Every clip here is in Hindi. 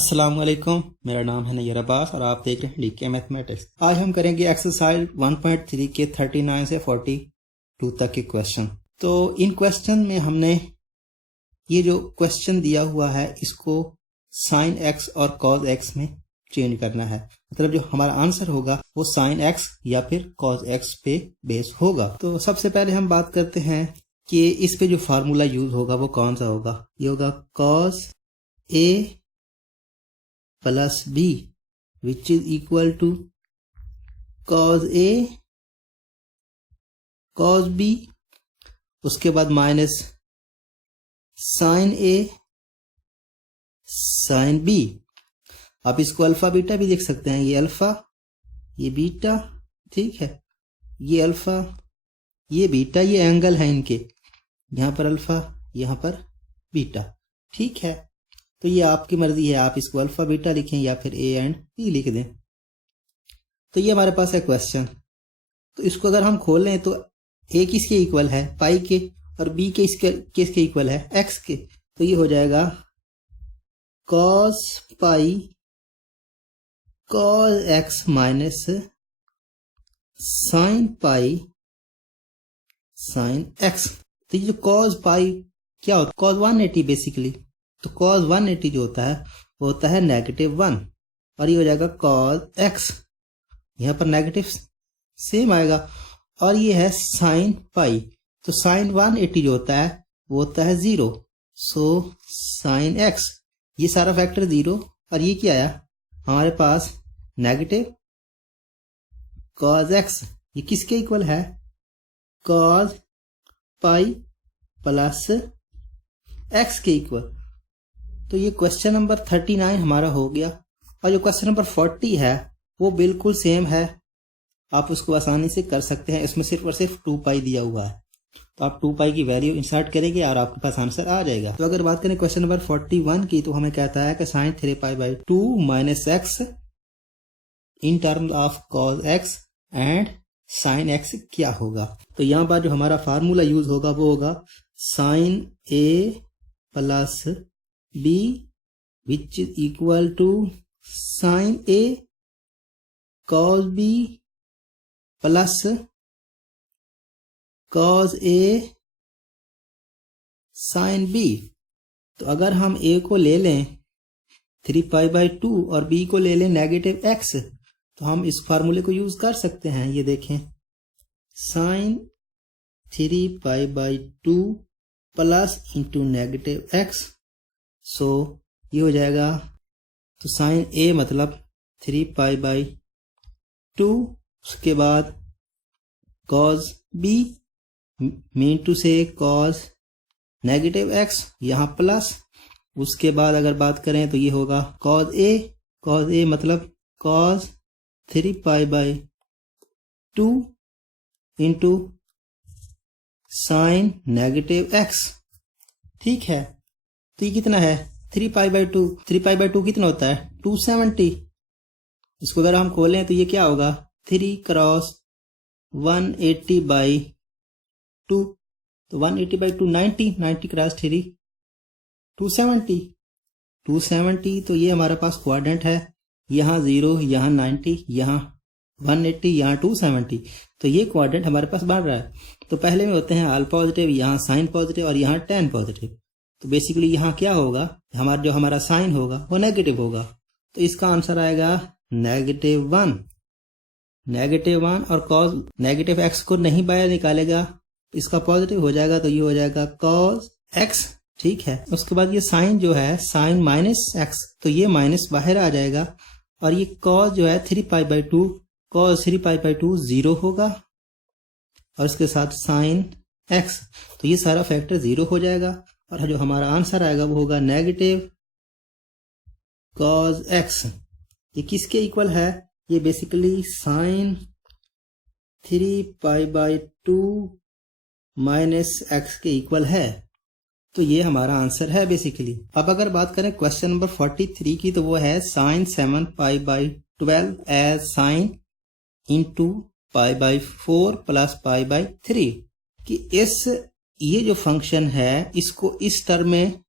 अस्सलाम वालेकुम, मेरा नाम है नैयर अब्बास और आप देख रहे हैं डीके मैथमेटिक्स। आज हम करेंगे एक्सरसाइज 1.3 के 39 से 42 तक के क्वेश्चन। तो इन क्वेश्चन में हमने ये जो क्वेश्चन दिया हुआ है इसको साइन एक्स और कॉज एक्स में चेंज करना है। मतलब जो हमारा आंसर होगा वो साइन एक्स या फिर कॉज एक्स पे बेस होगा। तो सबसे पहले हम बात करते हैं कि इस पे जो फार्मूला यूज होगा वो कौन सा होगा। ये होगा cos A plus B which is equal to cos A cos B, उसके बाद minus sine A sine B. आप इसको अल्फा बीटा भी लिख सकते हैं। ये अल्फा ये बीटा, ठीक है, ये अल्फा ये बीटा, ये एंगल है इनके, यहां पर अल्फा यहां पर बीटा, ठीक है। तो ये आपकी मर्जी है, आप इसको अल्फा बीटा लिखें या फिर ए एंड बी लिख दें। तो ये हमारे पास है क्वेश्चन। तो इसको अगर हम खोलें तो ए किसके इक्वल है, पाई के, और बी के किसके इक्वल है, एक्स के। तो ये हो जाएगा cos pi cos x minus sine pi sine x. तो ये जो कॉस पाई क्या होता है, कॉस 180 बेसिकली। तो कॉस 180 जो होता है वो होता है -1, और ये हो जाएगा कॉस एक्स, यहां पर नेगेटिव सेम आएगा, और ये है साइन पाई। तो साइन 180 जो होता है वो होता है 0, सो साइन एक्स, ये सारा फैक्टर 0, और ये क्या आया हमारे पास नेगेटिव कॉस एक्स। ये किसके इक्वल है, कॉस पाई प्लस एक्स के इक्वल। तो ये क्वेश्चन नंबर 39 हमारा हो गया। और जो क्वेश्चन नंबर 40 है वो बिल्कुल सेम है, आप उसको आसानी से कर सकते हैं। इसमें सिर्फ और सिर्फ 2 पाई दिया हुआ है, तो आप 2 पाई की वैल्यू इंसर्ट करेंगे और आपके पास आंसर आ जाएगा। तो अगर बात करें क्वेश्चन नंबर 41 की, तो हमें कहता है कि sine 3π/2 minus X in terms of cos X and sine X क्या होगा। तो यहाँ पर जो हमारा फार्मूला यूज होगा वो होगा sine A plus B which is equal to sine A cos B plus cos A sine B. तो अगर हम ए को ले लें 3π/2 और बी को ले लें -x, तो हम इस फार्मूले को यूज कर सकते हैं। ये देखें, साइन 3π/2 प्लस इंटू -x, सो ये हो जाएगा, तो साइन ए मतलब 3π/2, उसके बाद कॉस बी मीन टू से कॉस -x, यहाँ प्लस, उसके बाद अगर बात करें तो ये होगा कॉस ए मतलब कॉस 3π/2 इंटू साइन -x, ठीक है। तो ये कितना है 3π/2 कितना होता है 270। इसको अगर हम खोलें तो ये क्या होगा 3 क्रॉस 180/2, तो 180/2 90 क्रॉस 3 270। तो ये हमारे पास क्वाड्रेंट है, यहाँ 0 यहाँ 90 यहाँ 180 यहाँ 270। तो ये क्वाड्रेंट हमारे पास बन रहा है। तो पहले में होते हैं ऑल पॉजिटिव, यहाँ साइन पॉजिटिव और यहाँ tan पॉजिटिव। तो बेसिकली यहाँ क्या होगा, हमारा साइन होगा वो नेगेटिव होगा। तो इसका आंसर आएगा -1 और कॉस नेगेटिव एक्स को नहीं बाहर निकालेगा, इसका पॉजिटिव हो जाएगा, तो ये हो जाएगा कॉस एक्स, ठीक है। उसके बाद ये साइन जो है साइन -x, तो ये माइनस बाहर आ जाएगा, और ये कॉस जो है 3π/2 कॉस 3π/2 0 होगा, और इसके साथ साइन x, तो ये सारा फैक्टर 0 हो जाएगा, और जो हमारा आंसर आएगा वो होगा नेगेटिव कॉस एक्स। ये किसके इक्वल है, ये बेसिकली साइन 3π/2 माइनस एक्स के इक्वल है। तो ये हमारा आंसर है बेसिकली। अब अगर बात करें क्वेश्चन नंबर 43 की, तो वो है sine 7π/12 as sine into π/4 plus π/3 कि ये जो फंक्शन है इसको इस टर्म में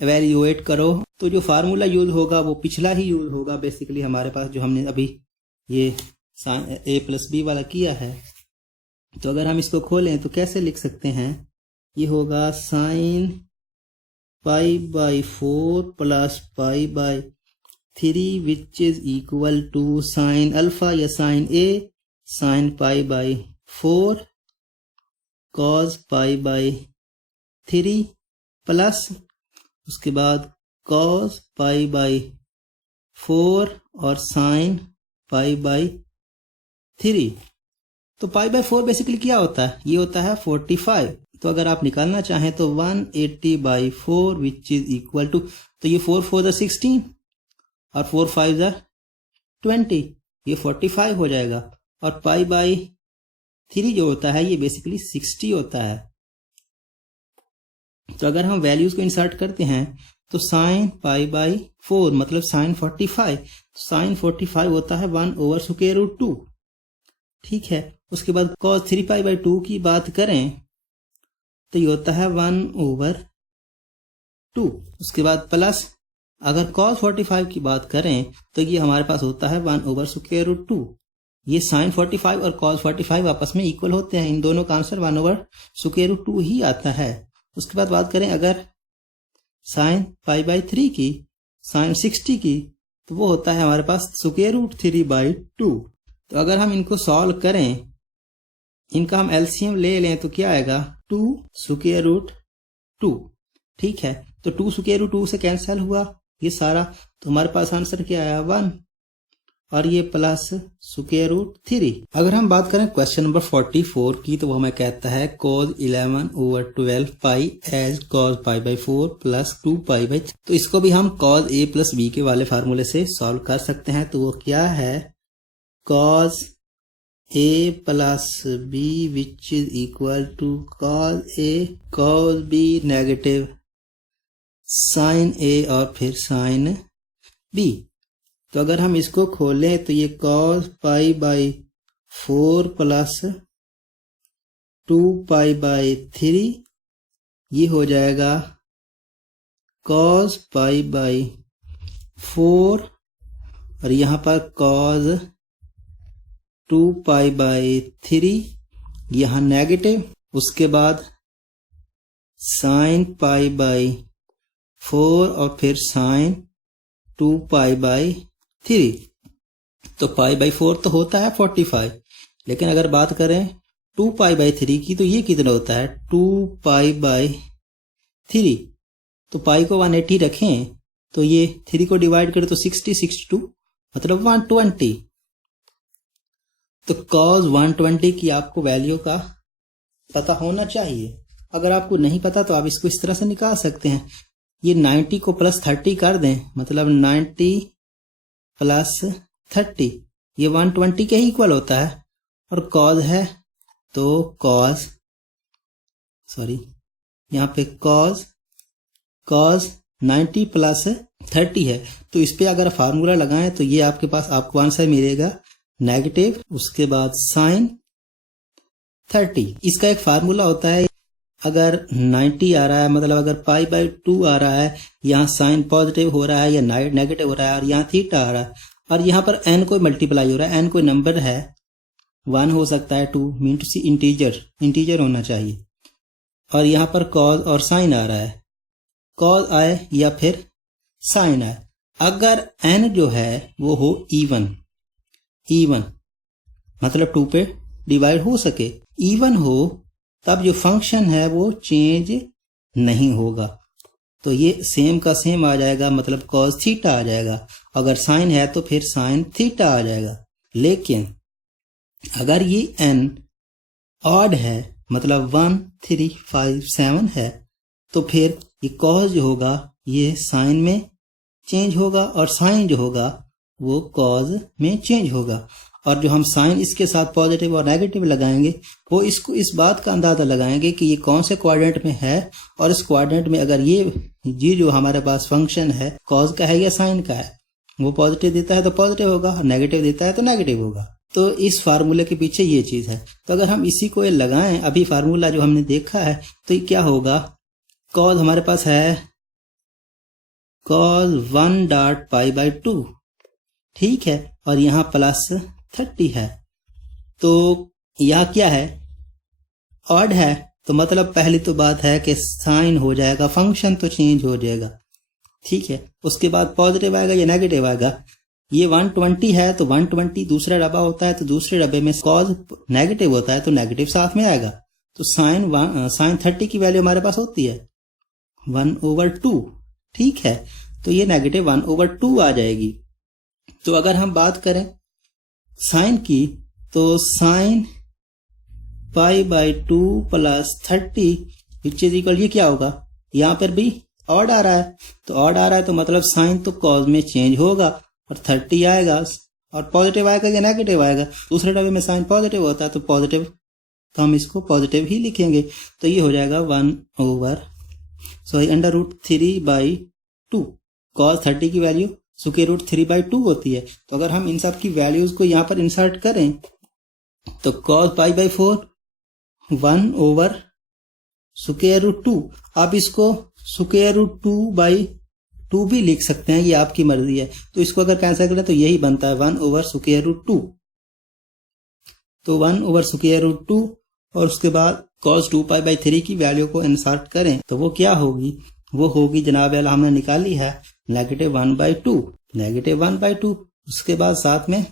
एवेल्युएट करो तो जो फार्मूला यूज होगा वो पिछला ही यूज होगा बेसिकली हमारे पास, जो हमने अभी ये a+b वाला किया है। तो अगर हम इसको खोलें तो कैसे लिख सकते हैं, ये होगा sin π/4 plus π/3 which is equal to sin alpha या sin a sin π/4 cos π/3 plus उसके बाद cos π/4 और sin π/3। तो π/4 बेसिकली क्या होता है, ये होता है 45। तो अगर आप निकालना चाहें तो 180/4 विच इज इक्वल टू, तो ये 4 4 16 और 4 5 20, ये 45 हो जाएगा। और π/3 जो होता है ये बेसिकली 60 होता है। तो अगर हम वैल्यूज को इंसर्ट करते हैं तो sin π/4 मतलब sin 45, sin 45 होता है 1/√2। ठीक है, उसके बाद cos 3π/2 की बात करें तो ये होता है 1/2। उसके बाद प्लस अगर cos 45 की बात करें तो ये हमारे पास होता है 1/√2। ये sin 45 और cos 45 आपस में इक्वल होते हैं, इन दोनों का आंसर 1/√2 ही आता है। उसके बाद बात करें अगर sin π/3 की, sin 60 की, तो वो होता है हमारे पास √3/2। तो अगर हम इनको सॉल्व करें, इनका हम एलसीएम ले लें तो क्या आएगा 2√2। ठीक है, तो 2√2 से कैंसिल हुआ ये सारा, तो हमारे पास आंसर क्या आया 1 और ये प्लस √3। अगर हम बात करें क्वेश्चन नंबर 44 की, तो वो हमें कहता है cos 11/12 पाई एज cos π/4 प्लस 2π/3। तो इसको भी हम cos a प्लस b के वाले फार्मूले से सॉल्व कर सकते हैं। तो वो क्या है, cos a plus b which is equal to cos a cos b negative sin a और फिर sin b। तो अगर हम इसको खोलें तो ये cos π/4 प्लस 2π/3 ये हो जाएगा cos π/4 और यहाँ पर cos 2π/3 यहाँ नेगेटिव, उसके बाद sin π/4 और फिर sin 2π/3। तो π/4 तो होता है 45, लेकिन अगर बात करें 2π/3 की तो ये कितना होता है 2π/3। तो पाई को 180 रखें तो ये 3 को डिवाइड करें तो 60 62 मतलब 120। तो cos 120 की आपको वैल्यू का पता होना चाहिए। अगर आपको नहीं पता तो आप इसको इस तरह से निकाल सकते हैं, ये 90 को प्लस 30 कर दें मतलब 90 प्लस 30 ये 120 के ही इक्वल होता है। और cos है तो cos यहाँ पे cos 90 प्लस 30 है, तो इस पे अगर फार्मूला लगाएं तो ये आपके पास आपको आंसर मिलेगा नेगेटिव, उसके बाद sin 30। इसका एक फार्मूला होता है, अगर 90 आ रहा है मतलब अगर π/2 आ रहा है, यहाँ साइन पॉजिटिव हो रहा है या नेगेटिव हो रहा है, और यहाँ थीटा आ रहा है, और यहाँ पर n कोई मल्टीप्लाई हो रहा है, n कोई नंबर है, 1 हो सकता है, 2 मीन टू सी इंटीजर होना चाहिए, और यहाँ पर कॉज और साइन आ रहा है, कॉज आए या फिर साइन आए। अगर n जो है वो हो इवन मतलब 2 पे डिवाइड हो सके, इवन हो, तब जो फंक्शन है वो चेंज नहीं होगा, तो ये सेम का सेम आ जाएगा, मतलब कॉस थीटा आ जाएगा। अगर साइन है तो फिर साइन थीटा आ जाएगा। लेकिन अगर ये n ऑड है मतलब 1 3 5 7 है, तो फिर ये कॉस जो होगा ये साइन में चेंज होगा, और साइन जो होगा वो कॉस में चेंज होगा। और जो हम साइन इसके साथ पॉजिटिव और नेगेटिव लगाएंगे, वो इसको इस बात का अंदाजा लगाएंगे कि ये कौन से क्वाड्रेंट में है, और इस क्वाड्रेंट में अगर ये जो हमारे पास फंक्शन है कॉस का है या साइन का है, वो पॉजिटिव देता है तो पॉजिटिव होगा, और नेगेटिव देता है तो नेगेटिव होगा। तो इस फार्मूले के पीछे ये चीज है। तो अगर हम इसी को लगाएं, अभी फार्मूला जो हमने देखा है, तो ये क्या होगा, कॉस हमारे पास है cos 1 डॉट पाई बाई 2, ठीक है, और यहाँ प्लस 30 है। तो यहाँ क्या है, ऑड है, तो मतलब पहली तो बात है कि साइन हो जाएगा, फंक्शन तो चेंज हो जाएगा, ठीक है। उसके बाद पॉजिटिव आएगा या नेगेटिव आएगा। ये 120 है तो 120 दूसरा डब्बा होता है, तो दूसरे डब्बे में कॉज नेगेटिव होता है तो नेगेटिव साथ में आएगा। तो साइन 30 की वैल्यू हमारे पास होती है 1/2, ठीक है, तो ये नेगेटिव 1/2 आ जाएगी। तो अगर हम बात करें साइन की, तो sine pi by 2 plus 30 which is equal, ये क्या होगा, यहाँ पर भी ऑड आ रहा है, तो ऑड आ रहा है तो मतलब साइन तो कॉज में चेंज होगा और 30 आएगा, और पॉजिटिव आएगा या नेगेटिव आएगा। दूसरे डब्बे में साइन पॉजिटिव होता है तो पॉजिटिव, तो हम इसको पॉजिटिव ही लिखेंगे। तो ये हो जाएगा √3/2। कॉस 30 की वैल्यू √3/2 होती है। तो अगर हम इन सब की वैल्यूज को यहाँ पर इंसर्ट करें तो कॉस पाई बाई 4 1/√2। आप इसको √2/2 भी लिख सकते हैं, ये आपकी मर्जी है। तो इसको अगर कैंसिल करें तो यही बनता है 1/√2। तो 1/√2 और उसके बाद cos 2π/3 की वैल्यू को इंसर्ट करें तो वो क्या होगी, वो होगी जनाब हमने निकाली है -1/2। उसके बाद साथ में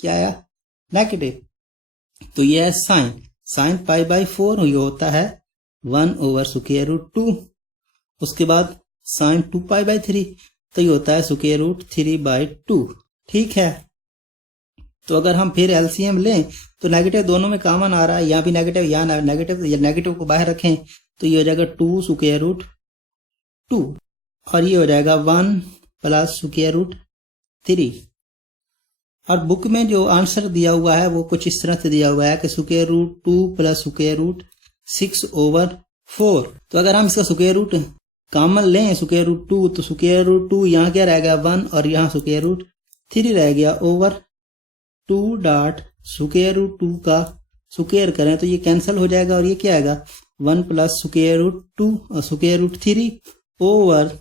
क्या आया, नेगेटिव। तो ये है साइन π/4 ये होता है 1/√2। उसके बाद साइन 2π/3 तो ये होता है √3/2, ठीक है। तो अगर हम फिर एलसीएम लें तो नेगेटिव दोनों में कॉमन आ रहा है, यहाँ भी नेगेटिव, यहाँ नेगेटिव, नेगेटिव को बाहर रखें तो ये हो जाएगा 2√2 और ये हो जाएगा 1 + √3। और बुक में जो आंसर दिया हुआ है वो कुछ इस तरह से दिया हुआ है कि √2 + √6/4। तो अगर हम इसका स्क्वायर रूट कॉमन लें √2 तो √2 यहाँ क्या रहेगा 1 और यहाँ √3 रह गया ओवर 2 डॉट √2 का स्क्वायर करें तो ये कैंसिल हो जाएगा और ये क्या आएगा 1 + √2 और √3 ओवर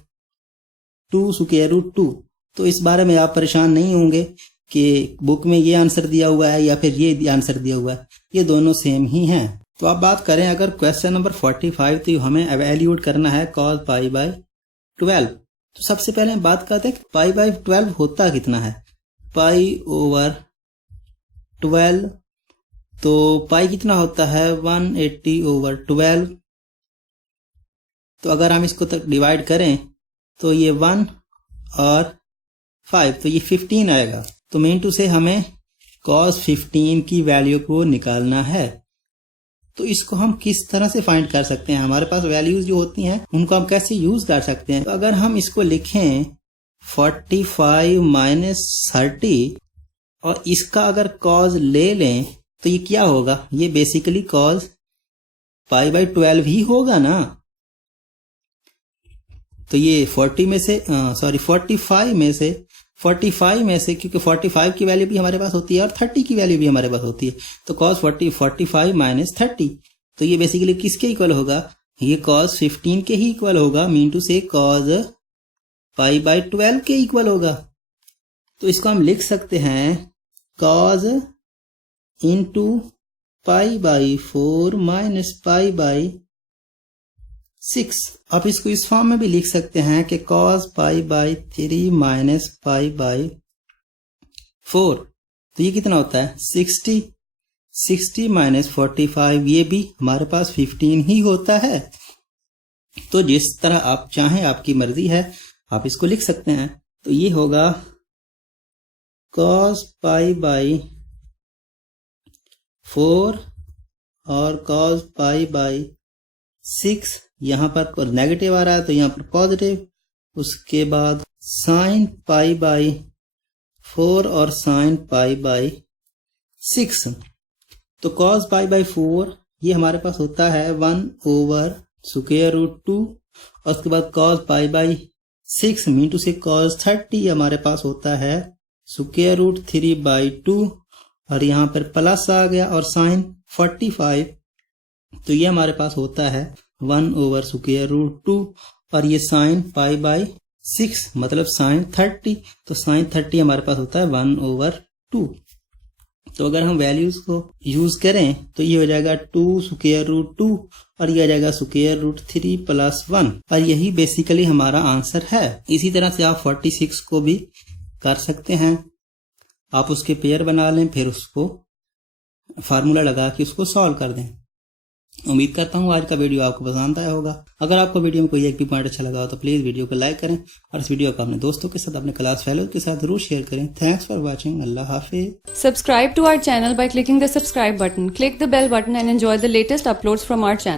2 √2। तो इस बारे में आप परेशान नहीं होंगे कि बुक में ये आंसर दिया हुआ है या फिर ये आंसर दिया हुआ है, ये दोनों सेम ही हैं। तो आप बात करें अगर क्वेश्चन नंबर 45 तो हमें एवेल्यूएट करना है cos π/12। तो सबसे पहले हम बात करते हैं π/12 होता कितना है, π/12। तो पाई कितना होता है 180/12। तो अगर हम इसको तक डिवाइड करें तो ये 1 और 5 तो ये 15 आएगा। तो मेन टू से हमें cos 15 की वैल्यू को निकालना है। तो इसको हम किस तरह से फाइंड कर सकते हैं, हमारे पास वैल्यूज जो होती हैं उनको हम कैसे यूज कर सकते हैं। तो अगर हम इसको लिखें 45 - 30 और इसका अगर cos ले लें तो ये क्या होगा, ये बेसिकली cos π/12 ही होगा ना। तो ये 45 में से क्योंकि 45 की वैल्यू भी हमारे पास होती है और 30 की वैल्यू भी हमारे पास होती है, तो cos 45 - 30 तो ये बेसिकली किसके इक्वल होगा, ये cos 15 के ही इक्वल होगा, मीन टू से cos π/12 के इक्वल होगा। तो इसको हम लिख सकते हैं cos into π/4 - π/6। आप इसको इस फॉर्म में भी लिख सकते हैं कि cos π/3 - π/4। तो ये कितना होता है 60 - 45 ये भी हमारे पास 15 ही होता है। तो जिस तरह आप चाहें, आपकी मर्जी है, आप इसको लिख सकते हैं। तो ये होगा cos π/4 और cos π/6, यहाँ पर नेगेटिव आ रहा है तो यहाँ पर पॉजिटिव। उसके बाद sin π/4 और sin π/6। तो cos π/4 ये हमारे पास होता है 1/√2 और उसके बाद cos π/6 मीन टू से cos 30 हमारे पास होता है √3/2 और यहाँ पर प्लस आ गया और sin 45 तो ये हमारे पास होता है 1/√2 और ये sin π/6 6 मतलब साइन 30, तो साइन 30 हमारे पास होता है 1/2। तो अगर हम वैल्यूज को यूज करें तो ये हो जाएगा 2 स्क्वायर रूट 2 और ये आ जाएगा स्क्वायर रूट 3 प्लस 1, और यही बेसिकली हमारा आंसर है। इसी तरह से आप 46 को भी कर सकते हैं, आप उसके पेयर बना लें, फिर उसको फार्मूला लगा के उसको सॉल्व कर दें। उम्मीद करता हूँ आज का वीडियो आपको पसंद आया होगा। अगर आपको वीडियो में कोई एक भी पॉइंट अच्छा लगा हो तो प्लीज वीडियो को लाइक करें और इस वीडियो को अपने दोस्तों के साथ, अपने क्लास फेलो के साथ जरूर शेयर करें। Thanks for watching. Allah Hafiz. Subscribe to our channel by clicking the subscribe button. Click the bell button and enjoy the latest uploads from our channel.